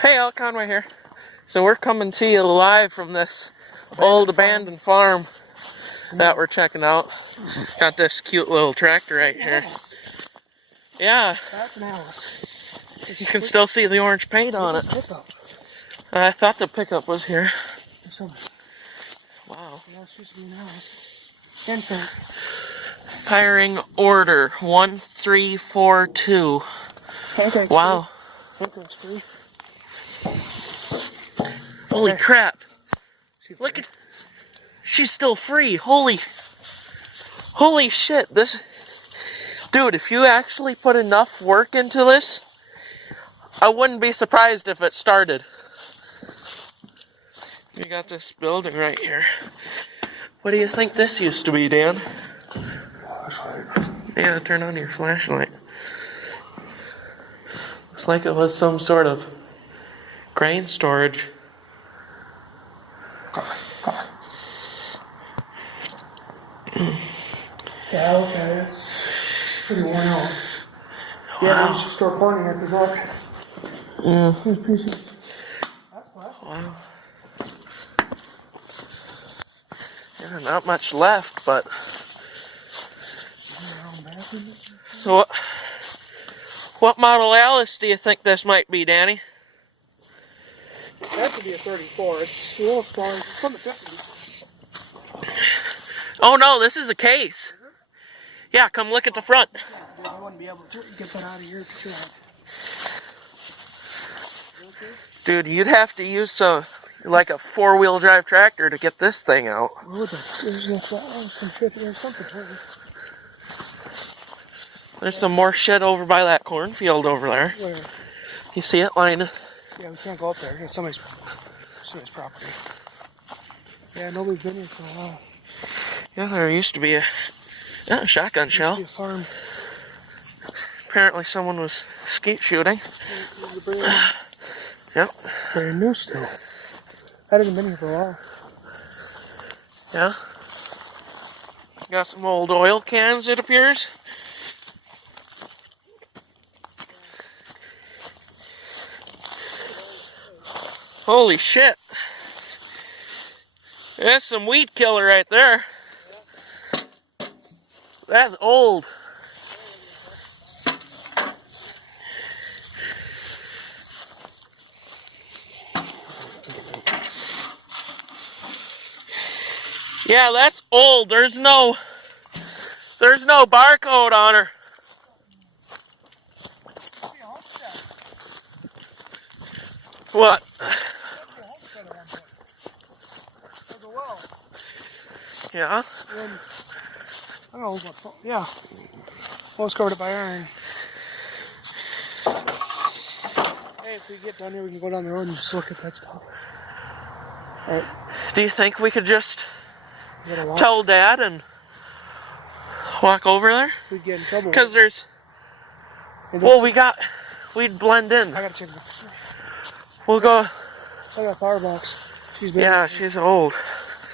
Hey, Al Conway here. So we're coming to you live from this old abandoned farm that we're checking out. Got this cute little tractor right here. Yeah. That's an Alice. You can still see the orange paint on it. I thought the pickup was here. Wow. Firing order 1342. Wow. Holy crap. Look at, she's still free. Holy shit. This, dude, if you actually put enough work into this, I wouldn't be surprised if it started. You got this building right here. What do you think this used to be, Dan? Yeah, turn on your flashlight. Looks like it was some sort of grain storage. Yeah, okay, that's pretty worn out. Yeah, we used to store corn in it as well. Yeah. There's pieces. That's plastic. Wow. Yeah, not much left, but... So, what model Alice do you think this might be, Danny? That could be a 34. It's a little smaller. It's from the 50s. Oh no, this is a case. Yeah, come look at the front. I wouldn't be able to get that out of here for sure. Dude, you'd have to use like a four-wheel drive tractor to get this thing out. There's some more shit over by that cornfield over there. Where? You see it lying? Yeah, we can't go up there. It's somebody's property. Yeah, nobody's been here for a while. Yeah, there used to be a shotgun shell. There used to be a farm. Apparently someone was skeet shooting. Yep. Very new still. I haven't been here for a while. Yeah. Got some old oil cans, it appears. Holy shit. That's some weed killer right there. That's old. Yeah, that's old. There's no barcode on her. What? Yeah. I don't know what. Yeah. Well, it's covered it by iron. Hey, if we get down here, we can go down the road and just look at that stuff. Alright. Do you think we could just tell Dad and walk over there? We'd get in trouble. Because there's... Well, we'd blend in. I gotta check it. We'll go... I got a power box. Yeah, she's old.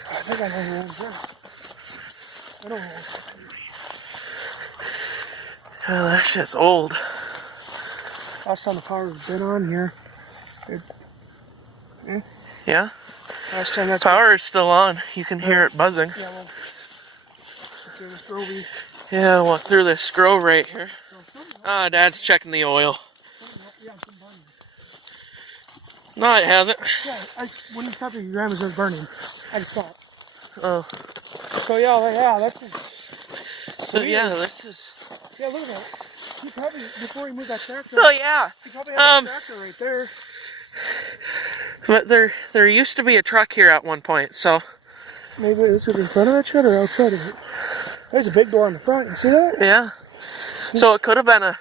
I think I know who owns her. I don't know. Oh, that shit's old. Last time the power's been on here. Yeah? Last time that power is still on. You can hear it buzzing. Yeah, well. Okay, this Grovey. Yeah, walk through this grove right here. Ah, Dad's checking the oil. No, it hasn't. Yeah, when you stop your grandma's was burning. I just stopped. Oh. So yeah, that's just... So yeah, this is... Yeah, look at that. He probably, before he moved that tractor... So yeah. He probably had that tractor right there. But there used to be a truck here at one point, so... Maybe is it in front of that shed or outside of it? There's a big door on the front, you see that? Yeah. So it could have been a...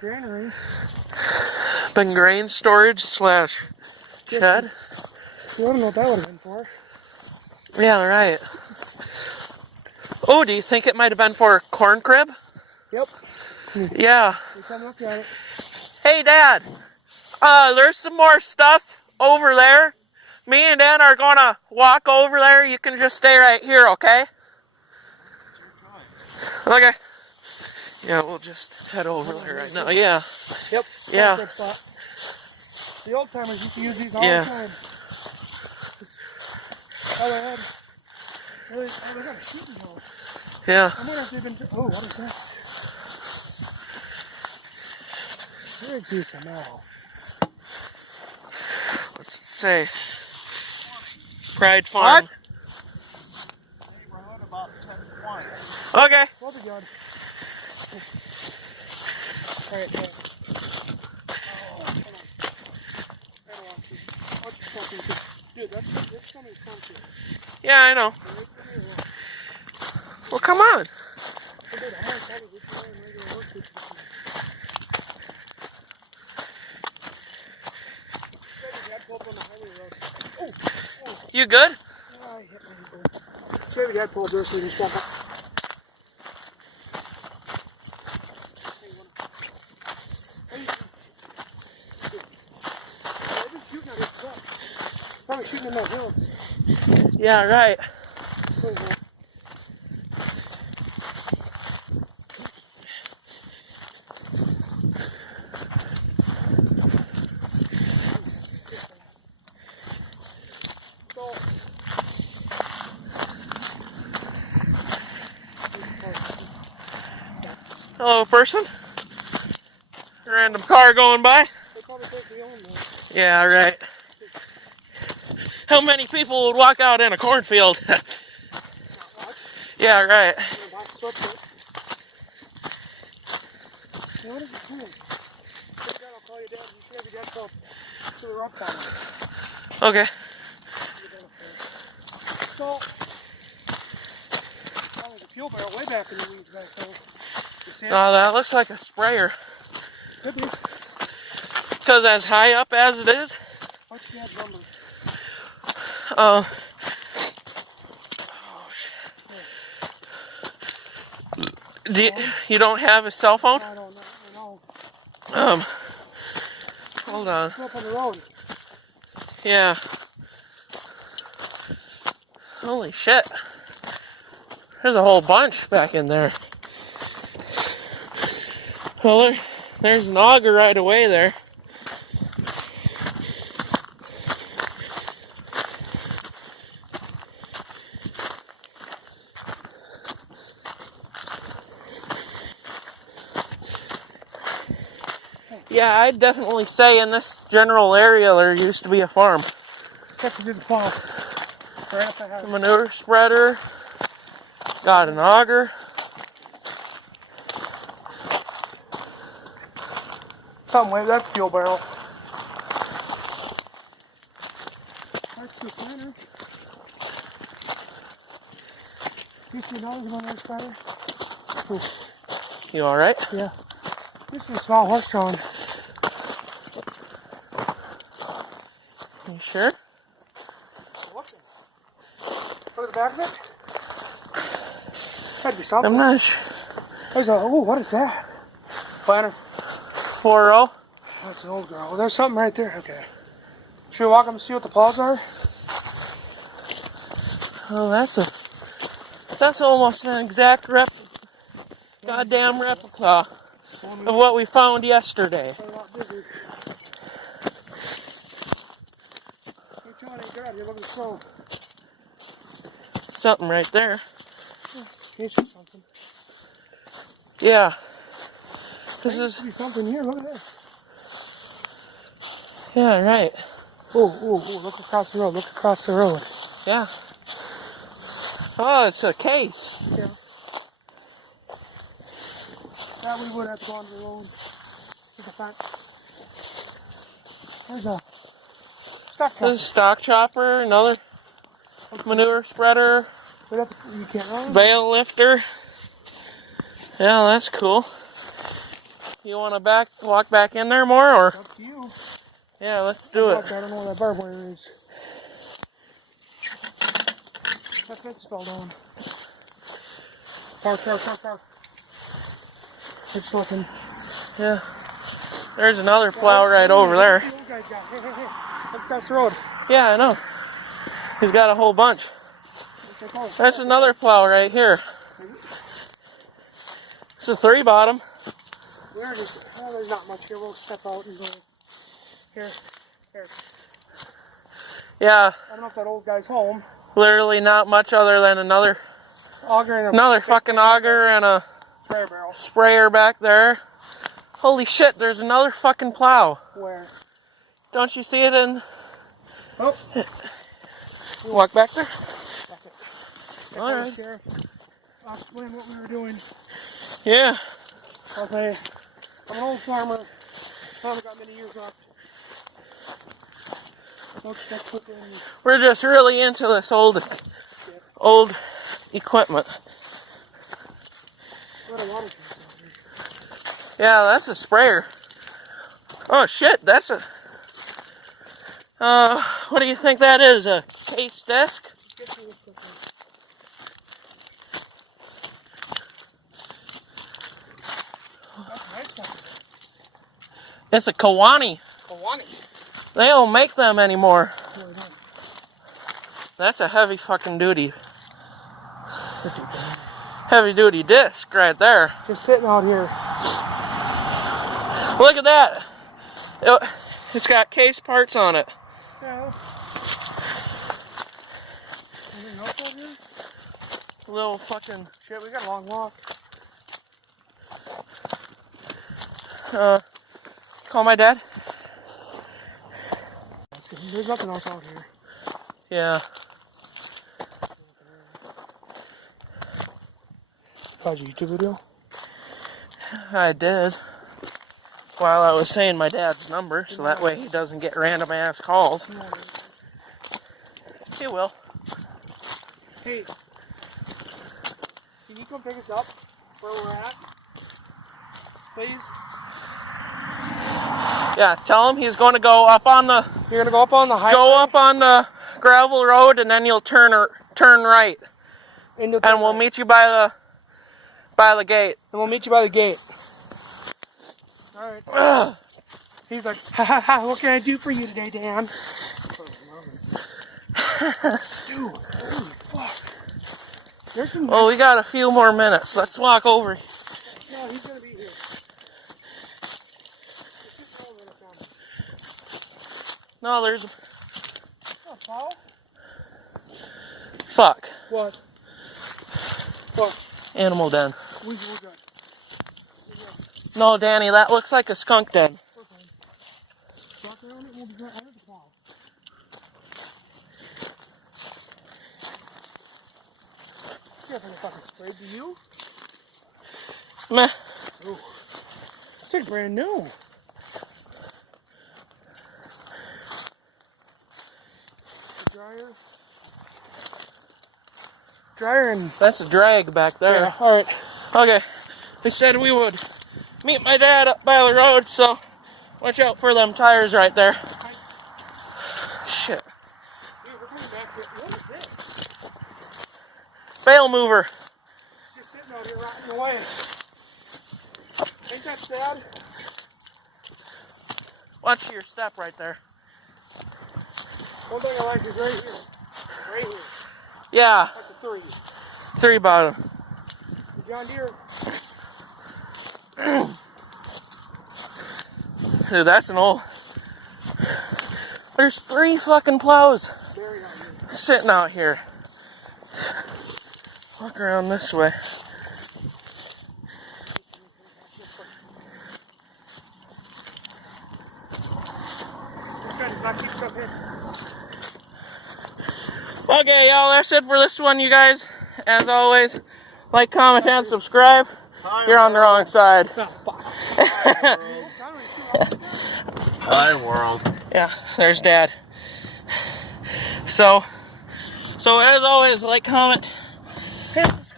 Granary. Been grain storage / shed. You don't know what that would have been for. Yeah, right. Oh, do you think it might have been for a corn crib? Yep. Yeah. Come look at it. Hey, Dad. There's some more stuff over there. Me and Dan are gonna walk over there. You can just stay right here, okay? Okay. Yeah, we'll just head over there right now. Yeah. Yep. Yeah. The old timers used to use these all Yeah. the time. Oh, they had. Oh, they got a shooting hole. Yeah. I wonder if they've been. Oh, what is that? Very decent now. What's it say? Pride Farm. Neighborhood about 10:20. Okay. Well, be good. Alright, yeah. Oh, hold on. I don't want to. What's fucking good? Dude, that's coming close here. Yeah, I know. Well, come on. Dude, I'm gonna tell you which way I'm gonna work this. You good? I hit my ankle. Save the Deadpool burst and step up. I'm shooting in that hill. Yeah, right. Hello, person. Random car going by. They probably think we own that. Yeah, right. How many people would walk out in a cornfield? Yeah, right. I'm gonna back this up a bit. Now, what is it doing? Hey, Dad, I'll call you, Dad. You should have your dad call to the rough down. Okay. So, that was a fuel barrel way back in the weeds back there. You see it? Now that looks like a sprayer. Could be. Because as high up as it is, What's that number? You don't have a cell phone? I don't know. I know. Hold on. Go up on the road. Yeah. Holy shit. There's a whole bunch back in there. Well, there's an auger right away there. Yeah, I'd definitely say in this general area there used to be a farm. Check to do the plow. Right up ahead. A manure spreader. Got an auger. Something way, that's fuel barrel. That's the center. $15 on that spreader. You alright? Yeah. This is a small horse drawn. You sure? Look at the back of it. That'd be something. I'm not sure. There's a, oh, what is that? Planter. 4-0. That's an old girl. There's something right there. Okay. Should we walk up and see what the plows are? Oh, that's almost an exact goddamn replica of what we found yesterday. They're a lot busy. Which one ain't good? You're looking slow. Something right there. Here's something. Yeah. This There is, should be something here. Look at that. yeah, right. Oh, look across the road. Look across the road. Yeah. Oh, it's a case. Yeah. That we would have to go on the road. Look at that. There's a stock This is a truck. stock chopper, another manure spreader, You can't run. bale lifter. Yeah, that's cool. You want to walk back in there more, or? Up to you. Yeah, let's do it. I don't know where that barbed wire is. That fence is spelled on. Park. It's looking. Yeah. There's another plow right over there. Hey. Look across the road. Yeah, I know. He's got a whole bunch. That's another plow right here. It's a 3-bottom. Where is it? Oh, there's not much here. We'll step out and go here. Here. Yeah, I don't know if that old guy's home. literally not much other than another Auger and a fucking auger and a sprayer barrel. sprayer back there. Holy shit, there's another fucking plow. Where? Don't you see it in... Oh. You walk back there? Alright. I'll explain what we were doing. Yeah. Okay. I'm an old farmer. I haven't got many years left. Let's put in. We're just really into this old equipment. What a water tank. Yeah, that's a sprayer. Oh shit, that's a... what do you think that is? A case desk? Get me this stuff in. That's nice stuff. It's a Kiwani. Kiwani. They don't make them anymore. No, we don't. That's a heavy fucking duty. Heavy duty disc right there. Just sitting out here. Look at that. It's got case parts on it. Yeah. Anything else out here? Little fucking... Shit, we got a long walk. Call my dad? There's nothing else out here. Yeah. How's your YouTube video? I did. While I was saying my dad's number, so that way he doesn't get random ass calls. He will. Hey, can you come pick us up where we're at? Please? Yeah, tell him he's going to go up on the... You're gonna go up on the highway? Go up on the gravel road and then you'll turn right. And we'll meet you by the gate. And we'll meet you by the gate. Alright. He's like, ha ha ha, what can I do for you today, Dan? Dude, holy fuck. There's some Well, we got a few more minutes. Let's walk over. No, he's gonna be here. No, there's... Oh, Paul? Fuck. What? What? Animal den. We're good. No, Danny, that looks like a skunk den. We're fine. Walk around it, we'll be right under the plow. You have any fucking spray, do you? Meh. Ooh. It's like brand new. The dryer and... That's a drag back there. Yeah, alright. Okay. They said we would meet my dad up by the road, so watch out for them tires right there. Shit. Dude, we're coming back here. What is this? Bale mover. Just sitting out here rotting away. Ain't that sad? Watch your step right there. One thing I like is right here. Right here. Yeah. That's a 3. 3 bottom. The John Deere. Dude, that's an old... There's 3 fucking plows Buried out here. sitting out here. Walk around this way. This guy does not keep stuff in. Okay, y'all, that's it for this one, you guys. As always, like, comment, and subscribe. You're on the wrong side. Oh, fuck. Hi, world. Yeah, there's Dad. So as always, like, comment,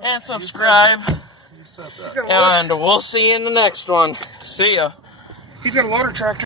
and subscribe. You said that. And we'll see you in the next one. See ya. He's got a loader tractor.